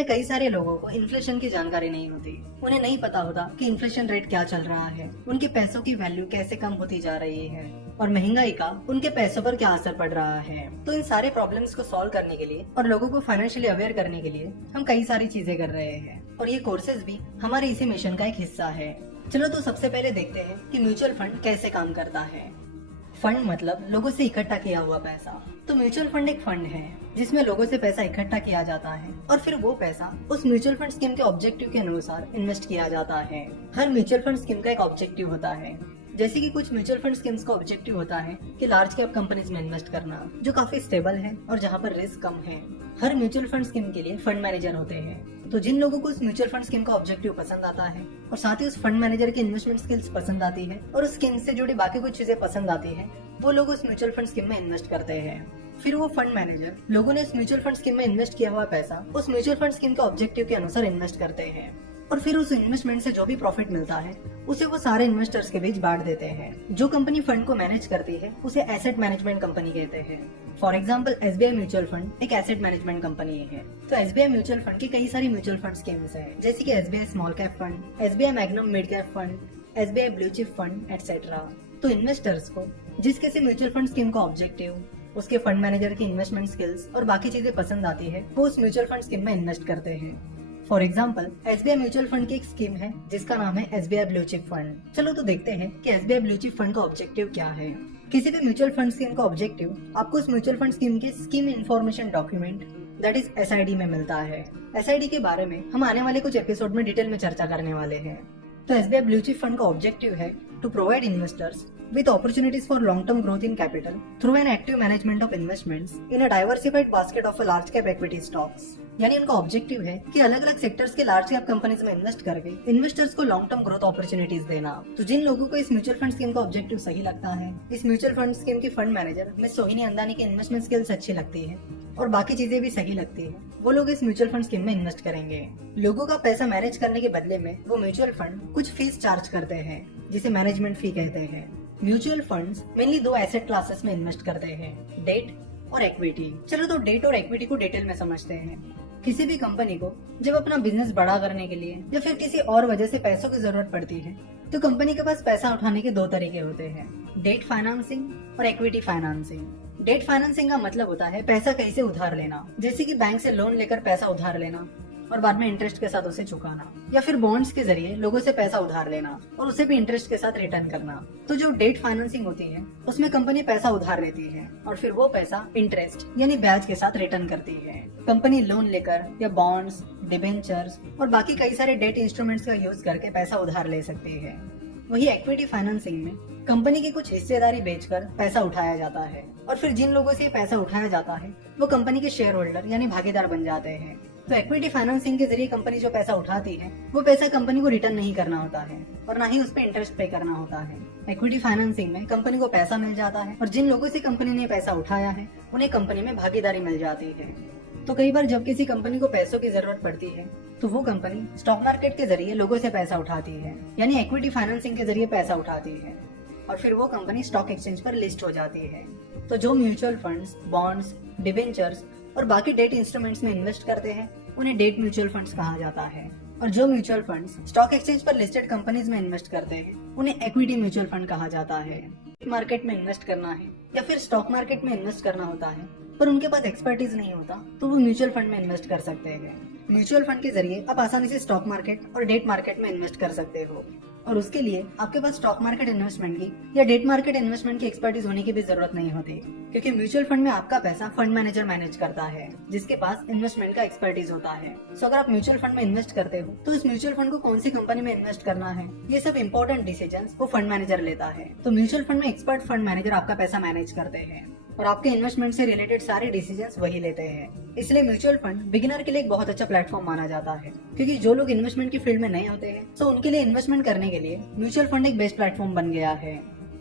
में कई सारे लोगों को इन्फ्लेशन की जानकारी नहीं होती। उन्हें नहीं पता होता कि इन्फ्लेशन रेट क्या चल रहा है, उनके पैसों की वैल्यू कैसे कम होती जा रही है और महंगाई का उनके पैसों पर क्या असर पड़ रहा है। तो इन सारे प्रॉब्लम्स को सॉल्व करने के लिए और लोगों को फाइनेंशियली अवेयर करने के लिए हम कई सारी चीजें कर रहे हैं और ये कोर्सेज भी हमारे इसी मिशन का एक हिस्सा है। चलो तो सबसे पहले देखते हैं कि म्यूचुअल फंड कैसे काम करता है। फंड मतलब लोगों से इकट्ठा किया हुआ पैसा। तो म्यूचुअल फंड एक फंड है जिसमें लोगों से पैसा इकट्ठा किया जाता है और फिर वो पैसा उस म्यूचुअल फंड स्कीम के ऑब्जेक्टिव के अनुसार इन्वेस्ट किया जाता है। हर म्यूचुअल फंड स्कीम का एक ऑब्जेक्टिव होता है। जैसे कि कुछ म्यूचुअल फंड स्कीम्स का ऑब्जेक्टिव होता है कि लार्ज कैप कंपनीज में इन्वेस्ट करना, जो काफी स्टेबल है और जहाँ पर रिस्क कम है। हर म्यूचुअल फंड स्कीम के लिए फंड मैनेजर होते हैं। तो जिन लोगों को उस म्यूचुअल फंड स्कीम का ऑब्जेक्टिव पसंद आता है और साथ ही उस फंड मैनेजर की इन्वेस्टमेंट स्किल्स पसंद आती है और उस स्कीम से जुड़ी बाकी कुछ चीजें पसंद आती है, वो लोग उस म्यूचुअल फंड स्कीम में इन्वेस्ट करते हैं। फिर वो फंड मैनेजर लोगों ने उस म्यूचुअल फंड स्कीम में इन्वेस्ट किया हुआ पैसा उस म्यूचुअल फंड स्कीम के ऑब्जेक्टिव के अनुसार इन्वेस्ट करते हैं और फिर उस इन्वेस्टमेंट से जो भी प्रॉफिट मिलता है उसे वो सारे इन्वेस्टर्स के बीच बांट देते हैं। जो कंपनी फंड को मैनेज करती है उसे एसेट मैनेजमेंट कंपनी कहते हैं। For example SBI mutual fund एक एसेट मैनेजमेंट कंपनी है। तो SBI म्यूचुअल फंड की कई सारी म्यूचुअल फंड स्कीम्स हैं, जैसे कि SBI small cap fund, SBI magnum mid cap fund, SBI blue chip fund etcetera. तो इन्वेस्टर्स को जिस किसी म्यूचुअल फंड स्कीम का ऑब्जेक्टिव, उसके फंड मैनेजर की इन्वेस्टमेंट स्किल्स और बाकी चीजें पसंद आती है, वो उस म्यूचुअल फंड स्कीम में इन्वेस्ट करते हैं। For example SBI mutual fund की एक स्कीम है जिसका नाम है SBI ब्लू चिप फंड। चलो तो देखते हैं कि SBI ब्लू चिप फंड का ऑब्जेक्टिव क्या है। किसी भी म्यूचुअल फंड स्कीम का ऑब्जेक्टिव आपको उस म्यूचुअल फंड स्कीम के scheme information document that is SID में मिलता है। SID के बारे में हम आने वाले कुछ एपिसोड में डिटेल में चर्चा करने वाले हैं। तो SBI ब्लू चिप फंड का ऑब्जेक्टिव है to provide investors with opportunities for long-term growth in capital through an active management of investments in a diversified basket of large cap equity stocks। यानी उनका ऑब्जेक्टिव है कि अलग अलग sectors के large cap companies में invest करके investors को लॉन्ग टर्म ग्रोथ अपॉर्चुनिटीज देना। तो जिन लोगों को इस म्यूचुअल फंड स्कीम का ऑब्जेक्टिव सही लगता है, इस म्यूचुअल फंड स्कीम की फंड मैनेजर मिस सोहिनी अंदानी की इन्वेस्टमेंट स्किल्स अच्छी लगती है और बाकी चीजें भी सही लगती है, वो लोग इस म्यूचुअल फंड स्कीम में इन्वेस्ट करेंगे। लोगों का पैसा मैनेज करने के बदले में वो म्यूचुअल फंड कुछ फीस चार्ज करते हैं जिसे मैनेजमेंट फी कहते हैं। म्यूचुअल फंड्स मेनली दो एसेट क्लासेस में इन्वेस्ट करते हैं, डेट और इक्विटी। चलो तो डेट और इक्विटी को डिटेल में समझते हैं। किसी भी कंपनी को जब अपना बिजनेस बड़ा करने के लिए या फिर किसी और वजह से पैसों की जरूरत पड़ती है, तो कंपनी के पास पैसा उठाने के दो तरीके होते हैं, डेट फाइनेंसिंग और इक्विटी फाइनेंसिंग। डेट फाइनेंसिंग का मतलब होता है पैसा कहीं से उधार लेना, जैसे कि बैंक से लोन लेकर पैसा उधार लेना और बाद में इंटरेस्ट के साथ उसे चुकाना, या फिर बॉन्ड्स के जरिए लोगों से पैसा उधार लेना और उसे भी इंटरेस्ट के साथ रिटर्न करना। तो जो डेट फाइनेंसिंग होती है उसमें कंपनी पैसा उधार लेती है और फिर वो पैसा इंटरेस्ट यानी ब्याज के साथ रिटर्न करती है। कंपनी लोन लेकर या बॉन्ड्स, डिबेंचर्स और बाकी कई सारे डेट इंस्ट्रूमेंट्स का यूज करके पैसा उधार ले सकती है। वही इक्विटी फाइनेंसिंग में कंपनी की कुछ हिस्सेदारी बेचकर पैसा उठाया जाता है और फिर जिन लोगों से पैसा उठाया जाता है वो कंपनी के शेयर होल्डर यानी भागीदार बन जाते हैं। तो इक्विटी फाइनेंसिंग के जरिए कंपनी जो पैसा उठाती है वो पैसा कंपनी को रिटर्न नहीं करना होता है और ना ही उस पर इंटरेस्ट पे करना होता है। इक्विटी फाइनेंसिंग में कंपनी को पैसा मिल जाता है और जिन लोगों से कंपनी ने पैसा उठाया है उन्हें कंपनी में भागीदारी मिल जाती है। तो कई बार जब किसी कंपनी को पैसों की जरूरत पड़ती है तो वो कंपनी स्टॉक मार्केट के जरिए लोगों से पैसा उठाती है, यानी इक्विटी फाइनेंसिंग के जरिए पैसा उठाती है और फिर वो कंपनी स्टॉक एक्सचेंज पर लिस्ट हो जाती है। तो जो म्यूचुअल फंड्स, बॉन्ड्स, डिबेंचर्स और बाकी डेट इंस्ट्रूमेंट्स में इन्वेस्ट करते हैं उन्हें डेट म्यूचुअल फंड्स कहा जाता है और जो म्यूचुअल फंड्स स्टॉक एक्सचेंज पर लिस्टेड कंपनीज में इन्वेस्ट करते हैं उन्हें इक्विटी म्यूचुअल फंड कहा जाता है। मार्केट में इन्वेस्ट करना है या फिर स्टॉक मार्केट में इन्वेस्ट करना होता है पर उनके पास एक्सपर्टीज नहीं होता तो वो म्यूचुअल फंड में इन्वेस्ट कर सकते हैं। म्यूचुअल फंड के जरिए आप आसानी से स्टॉक मार्केट और डेट मार्केट में इन्वेस्ट कर सकते हो और उसके लिए आपके पास स्टॉक मार्केट इन्वेस्टमेंट की या डेट मार्केट इन्वेस्टमेंट की एक्सपर्टीज होने की भी जरूरत नहीं होती, क्योंकि म्यूचुअल फंड में आपका पैसा फंड मैनेजर मैनेज करता है जिसके पास इन्वेस्टमेंट का एक्सपर्टीज होता है। सो अगर आप म्यूचुअल फंड में इन्वेस्ट करते हो तो इस म्यूचुअल फंड को कौन सी कंपनी में इन्वेस्ट करना है ये सब इंपॉर्टेंट डिसीजंस वो फंड मैनेजर लेता है। तो म्यूचुअल फंड में एक्सपर्ट फंड मैनेजर आपका पैसा मैनेज करते हैं और आपके इन्वेस्टमेंट से रिलेटेड सारे डिसीजंस वही लेते हैं। इसलिए म्यूचुअल फंड बिगिनर के लिए एक बहुत अच्छा प्लेटफॉर्म माना जाता है, क्योंकि जो लोग इन्वेस्टमेंट की फील्ड में नए होते हैं तो उनके लिए इन्वेस्टमेंट करने के लिए म्यूचुअल फंड एक बेस्ट प्लेटफॉर्म बन गया है।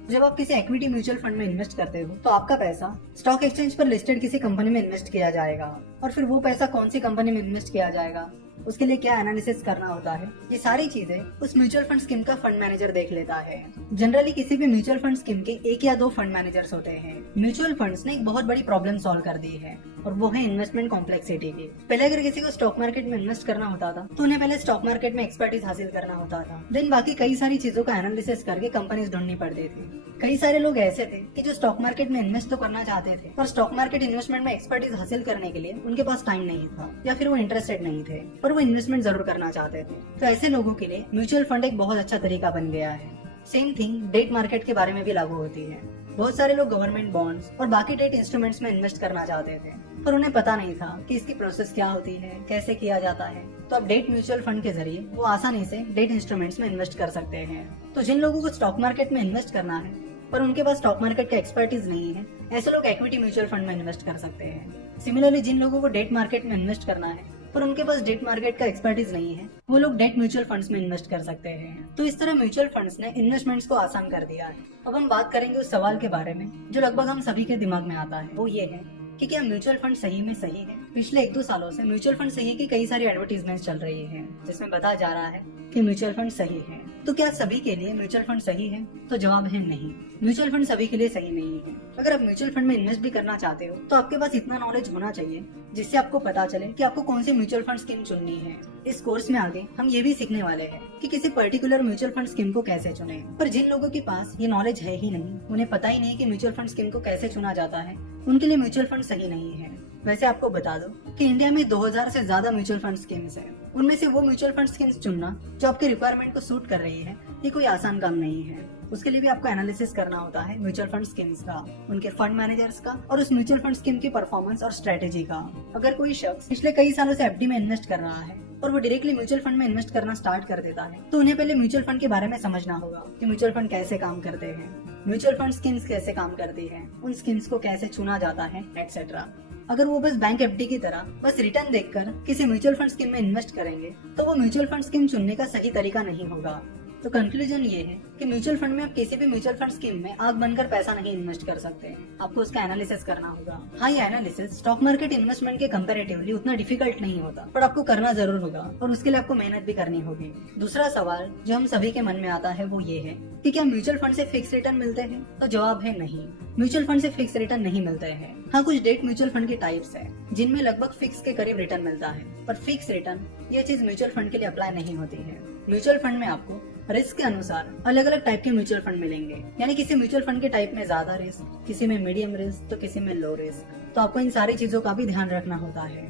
जब आप किसी इक्विटी म्यूचुअल फंड में इन्वेस्ट करते हो तो आपका पैसा स्टॉक एक्सचेंज पर लिस्टेड किसी कंपनी में इन्वेस्ट किया जाएगा और फिर वो पैसा कौन सी कंपनी में इन्वेस्ट किया जाएगा, उसके लिए क्या एनालिसिस करना होता है, ये सारी चीजें उस म्यूचुअल फंड स्कीम का फंड मैनेजर देख लेता है। जनरली किसी भी म्यूचुअल फंड स्कीम के एक या दो फंड मैनेजर्स होते हैं। म्यूचुअल फंड्स ने एक बहुत बड़ी प्रॉब्लम सॉल्व कर दी है और वो है इन्वेस्टमेंट कॉम्प्लेक्सिटी की। पहले अगर किसी को स्टॉक मार्केट में इन्वेस्ट करना होता था तो उन्हें पहले स्टॉक मार्केट में एक्सपर्टीज हासिल करना होता था, देन बाकी कई सारी चीजों का एनालिसिस करके कंपनीज ढूंढनी पड़ती थी। कई सारे लोग ऐसे थे कि जो स्टॉक मार्केट में इन्वेस्ट तो करना चाहते थे पर स्टॉक मार्केट इन्वेस्टमेंट में एक्सपर्टीज हासिल करने के लिए उनके पास टाइम नहीं था या फिर वो इंटरेस्टेड नहीं थे, पर वो इन्वेस्टमेंट जरूर करना चाहते थे। तो ऐसे लोगों के लिए म्यूचुअल फंड एक बहुत अच्छा तरीका बन गया है। सेम थिंग डेट मार्केट के बारे में भी लागू होती है। बहुत सारे लोग गवर्नमेंट बॉन्ड्स और बाकी डेट इंस्ट्रूमेंट्स में इन्वेस्ट करना चाहते थे पर उन्हें पता नहीं था कि इसकी प्रोसेस क्या होती है, कैसे किया जाता है। तो अब डेट म्यूचुअल फंड के जरिए वो आसानी से डेट इंस्ट्रूमेंट्स में इन्वेस्ट कर सकते हैं। तो जिन लोगों को स्टॉक मार्केट में इन्वेस्ट करना है पर उनके पास स्टॉक मार्केट का एक्सपर्टीज नहीं है, ऐसे लोग इक्विटी म्यूचुअल फंड में इन्वेस्ट कर सकते हैं। सिमिलरली जिन लोगों को डेट मार्केट में इन्वेस्ट करना है पर उनके पास डेट मार्केट का एक्सपर्टीज नहीं है, वो लोग डेट म्यूचुअल फंड्स में इन्वेस्ट कर सकते हैं। तो इस तरह म्यूचुअल फंड्स ने इन्वेस्टमेंट्स को आसान कर दिया है। अब हम बात करेंगे उस सवाल के बारे में जो लगभग हम सभी के दिमाग में आता है, वो ये है कि क्या म्यूचुअल फंड सही में सही है। पिछले 1-2 सालों से म्यूचुअल फंड सही की कई सारी एडवर्टीजमेंट चल रही है जिसमें बताया जा रहा है कि म्यूचुअल फंड सही है। तो क्या सभी के लिए म्यूचुअल फंड सही है? तो जवाब है नहीं, म्यूचुअल फंड सभी के लिए सही नहीं है। अगर आप म्यूचुअल फंड में इन्वेस्ट भी करना चाहते हो तो आपके पास इतना नॉलेज होना चाहिए जिससे आपको पता चले कि आपको कौन सी म्यूचुअल फंड स्कीम चुननी है। इस कोर्स में आगे हम ये भी सीखने वाले हैं कि किसी पर्टिकुलर म्यूचुअल फंड स्कीम को कैसे चुने। पर जिन लोगों के पास ये नॉलेज है ही नहीं, उन्हें पता ही नहीं कि म्यूचुअल फंड स्कीम को कैसे चुना जाता है, उनके लिए म्यूचुअल फंड सही नहीं है। वैसे आपको बता दो कि इंडिया में 2000 से ज्यादा म्यूचुअल फंड स्कीम्स हैं। उनमें से वो म्यूचुअल फंड स्कीम्स चुनना जो आपके रिक्वायरमेंट को सूट कर रही है, ये कोई आसान काम नहीं है। उसके लिए भी आपको एनालिसिस करना होता है म्यूचुअल फंड स्कीम्स का, उनके फंड मैनेजर्स का और उस म्यूचुअल फंड स्कीम की परफॉर्मेंस और स्ट्रेटेजी का। अगर कोई शख्स पिछले कई सालों से एफडी में इन्वेस्ट कर रहा है और वो डायरेक्टली म्यूचुअल फंड में इन्वेस्ट करना स्टार्ट कर देता है तो उन्हें पहले म्यूचुअल फंड के बारे में समझना होगा कि म्यूचुअल फंड कैसे काम करते हैं, म्यूचुअल फंड स्कीम्स कैसे काम करती है, उन स्कीम्स को कैसे चुना जाता है, एक्सेट्रा। अगर वो बस बैंक एफडी की तरह बस रिटर्न देखकर किसी म्यूचुअल फंड स्कीम में इन्वेस्ट करेंगे तो वो म्यूचुअल फंड स्कीम चुनने का सही तरीका नहीं होगा। तो कंक्लूजन ये है कि म्यूचुअल फंड में आप किसी भी म्यूचुअल फंड स्कीम में आग बनकर पैसा नहीं इन्वेस्ट कर सकते। आपको उसका एनालिसिस करना होगा। हाँ, ये एनालिसिस स्टॉक मार्केट इन्वेस्टमेंट के कंपैरेटिवली उतना डिफिकल्ट नहीं होता, पर आपको करना जरूर होगा और उसके लिए आपको मेहनत भी करनी होगी। दूसरा सवाल जो हम सभी के मन में आता है वो ये है कि क्या म्यूचुअल फंड से फिक्स रिटर्न मिलते हैं? तो जवाब है नहीं, म्यूचुअल फंड से फिक्स रिटर्न नहीं मिलते हैं। हाँ, कुछ डेट म्यूचुअल फंड के टाइप्स है जिनमें लगभग फिक्स के करीब रिटर्न मिलता है, पर फिक्स रिटर्न ये चीज म्यूचुअल फंड के लिए अप्लाई नहीं होती है। म्यूचुअल फंड में आपको रिस्क के अनुसार अलग अलग टाइप के म्यूचुअल फंड मिलेंगे, यानी किसी म्यूचुअल फंड के टाइप में ज्यादा रिस्क, किसी में मीडियम रिस्क तो किसी में लो रिस्क। तो आपको इन सारी चीजों का भी ध्यान रखना होता है।